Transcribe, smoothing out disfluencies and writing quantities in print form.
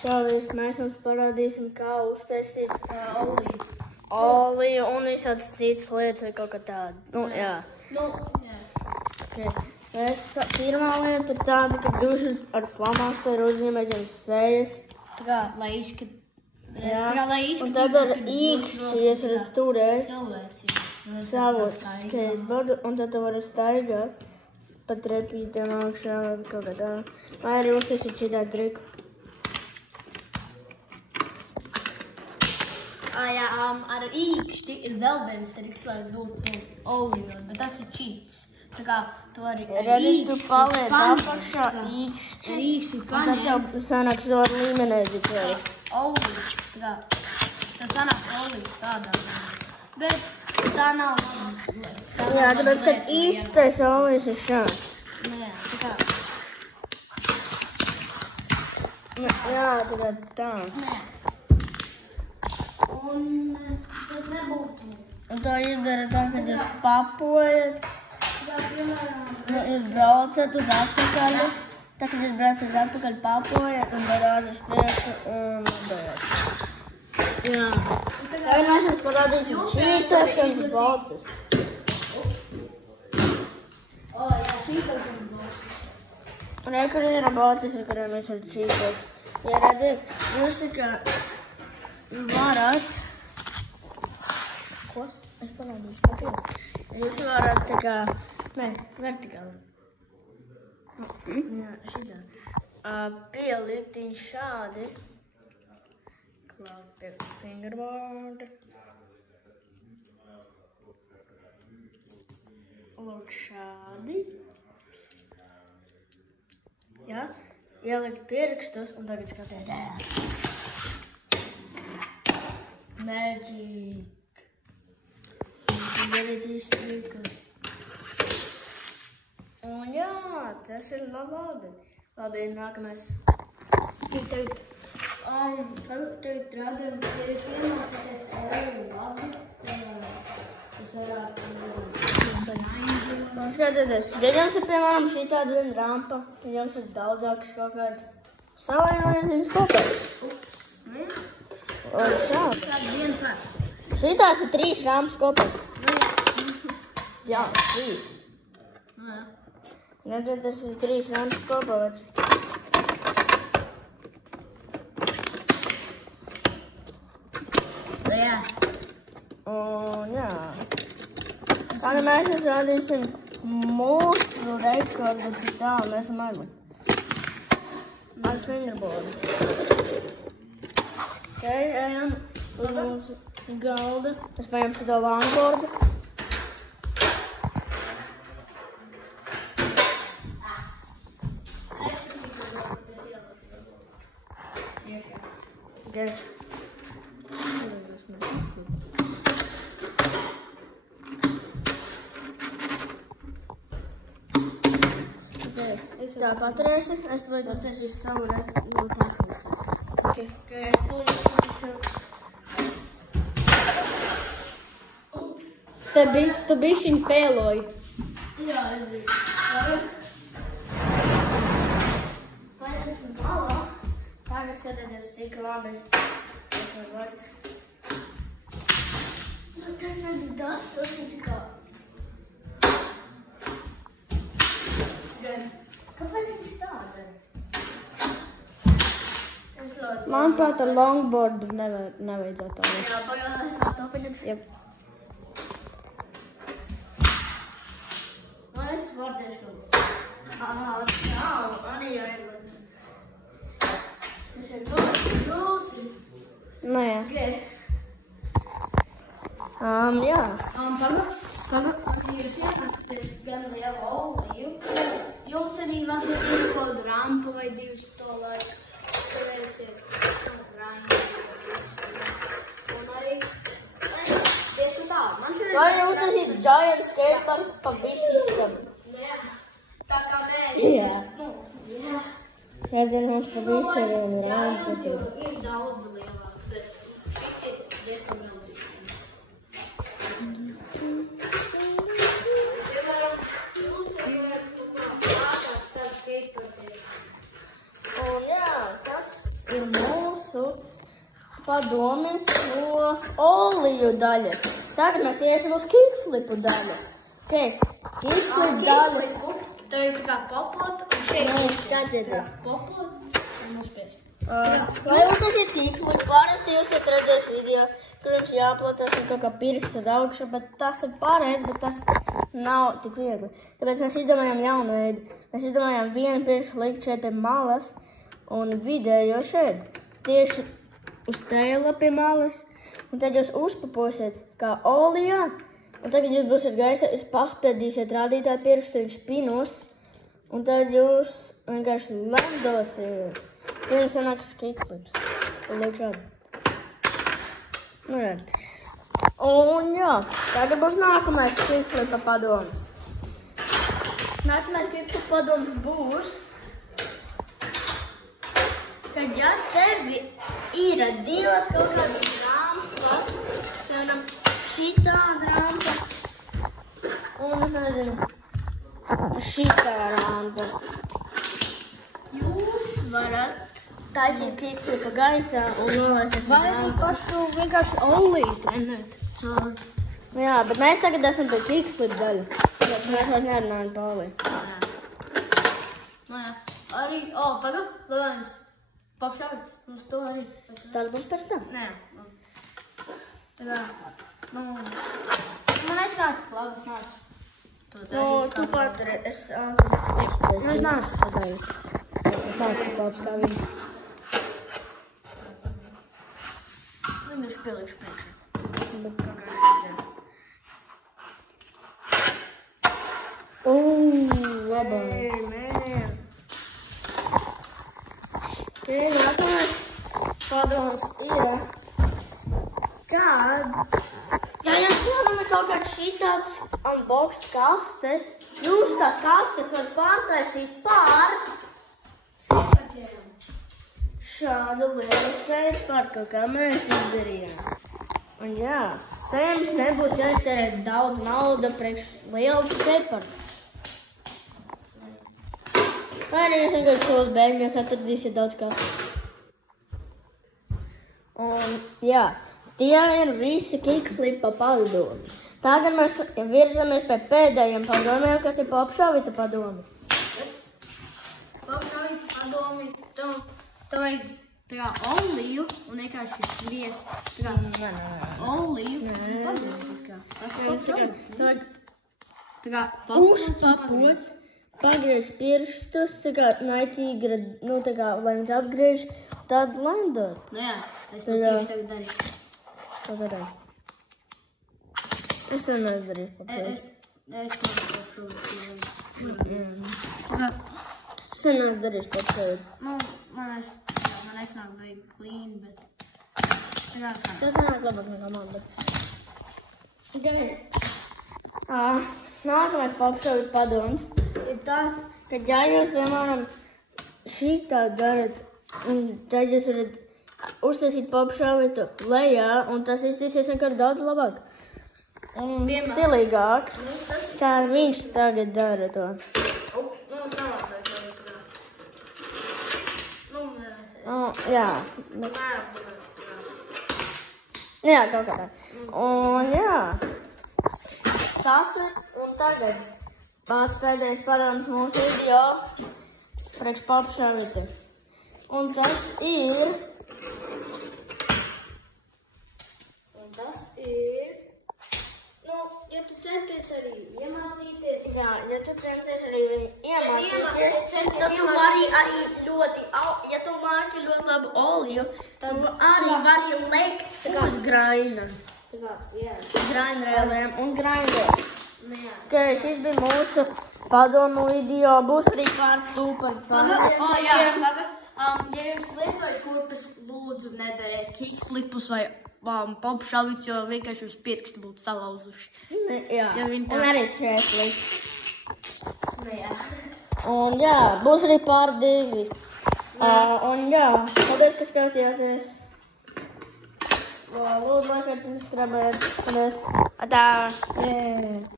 Šāvis mēs jums parādīsim, kā uztaisīt oliju un visādas citas lietas vai kaut kā tāda. Nu, jā. Okay. Pirmā lieta ir tāda, ka dušas ar flamasteru uzņemēģiem sejas. Tā kā, lai izskatīt. Un tad ar īkšķi jūs varat turēt savu skateboardu, un tad tu vari staigāt pa trepītēm augšā vai kaut kā tā. Vai arī uztaisīt šitā triku. Ar īkšķi ir vēl viens triks, lai būtu olīva, bet tas ir cheats. Tā kā tu arī ar īkšķi tu paliec apakšā īkšķi, un tad tev sanāks to ar līmenēzi vēl. Olīva, tā kā, tev sanāks olīva tādā. Bet tā nav laba. Jā, tāpēc, kad īstais olīvs ir šāds. Nē, tā kā. Jā, tāpēc tā. Nē. Un tas nebūtu. Un to izdara tā, kad jūs papojat. Jūs braucat uz atpakaļ. Tā, kad jūs braucat atpakaļ, papojat un darāt uz priekšu un darāt. Jā. Tagad mēs jums parādīsim čītošanas botus. Un kur ir botus, ar kuriem mēs varam čītot. Ja redzat, jūs tikai varat... Ko? Es parādīšu papīru. Jūs varat tā kā... Nē, vertikāli. Jā, šitā. Pielikt viņu šādi. Klāt pie fingerboarda. Lūk šādi. Jā. Ielikt pirkstus un tagad skatieties. Magic. Darīt iztrikas. Un jā, tas ir labi. Labi, nākamais. Tagad rādījām, ka jūs iemācāties labi. Tas varētu skatieties, ja jums ir, piemēram, šī tāda viena rampa, ja jums ir daudzākas kaut kāds savainojies viņas kopā. Un šāds. Šitās ir 3 rampas kopā. Jā, 3. Redzat, tas ir 3 rampas kopā. Un jā. Tagad mēs jums rādīsim mūsu rekordu, cik tālu mēs esam aizlikt. Ar fingerboardu. Ok, ejam uz mūsu galda. Es paņem šito longboardu. Okay. Tā paturēsi, es to taisīšu savu rekordu. Ok, es to taisīšu. Tu bišķiņ pēloji. Jā, es biju. Paņemsim galā. Tagad skatieties, cik labi. Tas var būt. Tas nebija tas, tas ir tikā. Kāpēc viņš tāda? Manuprāt, ar longboardu nevajadzētu tā. Jā, pagaidās ar to paņemt. Jep. Es vārdiešu kaut. Arī jāiedod. Tas ir grūti. Nu jā. Jā. Pagad. Jūs iesaksties gan lielu oliju. Jums arī varbūt ir kaut rampu vai 2 to laiku. Turēsiet rāņu. Un arī... Tieši tā. Vai jums tas ir giant skatepark pa visu istabu? Jā. Tā kā mēs... Jā. Redzam, mums pa visu ir rampas. Ir daudz lielāk, bet šis ir diezgan milzīgs. Piemēram, jūs varat ātrāk stāt skateparkiem. Un jā, tas ir padomi no oliju daļas. Tagad mēs iesim uz kickflipu daļu. Kickflipu daļas. Tev ir tā kā popot, un šeit Skatieties. popot un nospiest. Vai jums tas ir kickflip? Parasti jūs esat redzējuši video, kur jums jāplacās un kaut kā pirksts uz augšu, bet tas ir pareizi, bet tas nav tik viegli. Tāpēc mēs izdomājām jaunu veidu. Mēs izdomājām vienu pirkstu likt šeit pie malas un vidējo šeit. Tieši uz tēla pie malas. Un tad jūs uzpaposiet kā olijā. Un tagad jūs būsiet gaisā, jūs paspiedīsiet rādītāju pirkstu, viņš spinos. Un tad jūs vienkārši lendosiet. Pirms sanāks kickflips. Tad liek šādi. Nu jā. Un jā, tagad būs nākamais kickflipa padoms. Nākamais kickflipa padoms būs, kad ja tevi ir divas kaut kādas rampas, piemēram, šitā rampa un, es nezinu, šitā rampa. Jūs varat taisīt kickflipa gaisā un novērsties uz rampu. Pašu vienkārši oliju trenēt. Jā, bet mēs tagad esam pie kickflip daļu. Mēs vairs nerunājam par oliju. Arī, pagad, vēl viens. Papšāvits, mums to arī. Tas būs pēc tam. Nē, tā kā, man nesāk labi, es nāc. Tu paturi, es nāc to darīt. Es nāc to apstāvīt. Viņš pilīšu priekšā. Bet kā kā labāk. Nākamais padoms ir, kad, ja jums domā kaut kāds šitāds unboxed kastes, jūs tās kastes var pārtaisīt pār šādu lielu spēju par kaut kā mēs izdarījām. Un jā, te jums nebūs jāiztērēt daudz nauda priekš lielu skateparku. Vai arī jūs vienkārši šos bēgļos atradīsiet daudz kastes. Un jā, tie ir visi kickflipa padomi. Tagad mēs virzamies pie pēdējiem padomiem, kas ir popšāvita padomi. Papšāvīt padomi, tev vajag tā kā oliju un vienkārši sviest. Tā kā oliju un padomāt kā. Tas ir papšāvits. Tā kā Uzpapot, pagriezt pirkstus, tā kā naicīgi, nu tā kā, lai viņš apgriež, tad lendot. Nu jā, es to tieši tagad darīšu. Ko tā darī? Es to nedarīšu papšāvīt. Es to papšāvīt. Es to nedarīšu papšāvīt. Nu, man nesnāk baigi clean, bet tā kā sanāk. Tas nāk labāk nekā man, bet... Nākamais popšāvīt padoms ir tas, ka ja jūs, piemēram, šitā darat, tad jūs varat uztaisīt popšāvītu lejā, un tas iztīsies vienkārši daudz labāk. Un stilīgāk, kā viņš tagad dara to. Nu, savādāk jau tā. Jā. Jā, kaut kā tā. Un jā. Tas ir, un tagad pats pēdējais padoms mūsu video priekš popšāvīti. Un tas ir, nu, ja tu centies arī iemācīties, ja tu centies arī iemācīties, tad tu vari arī ļoti, ja tu māki ļoti labu oliju, tad tu arī vari lekt uz graina. Grainrēlēm un graindēm. Šis bija mūsu padomu video. Būs arī part 2 par pārējiem. Jā, ja jūs lietojat kurpes, lūdzu nedariet kickflipus vai popšāvītus, jo vienkārši uz pirkstu būtu salauzuši. Jā, un arī trēflis. Un jā, būs arī part 2. Un jā, paldies, ka skatījāties. Lūdzu, lai kāds jums strābēt. Paldies. Atā.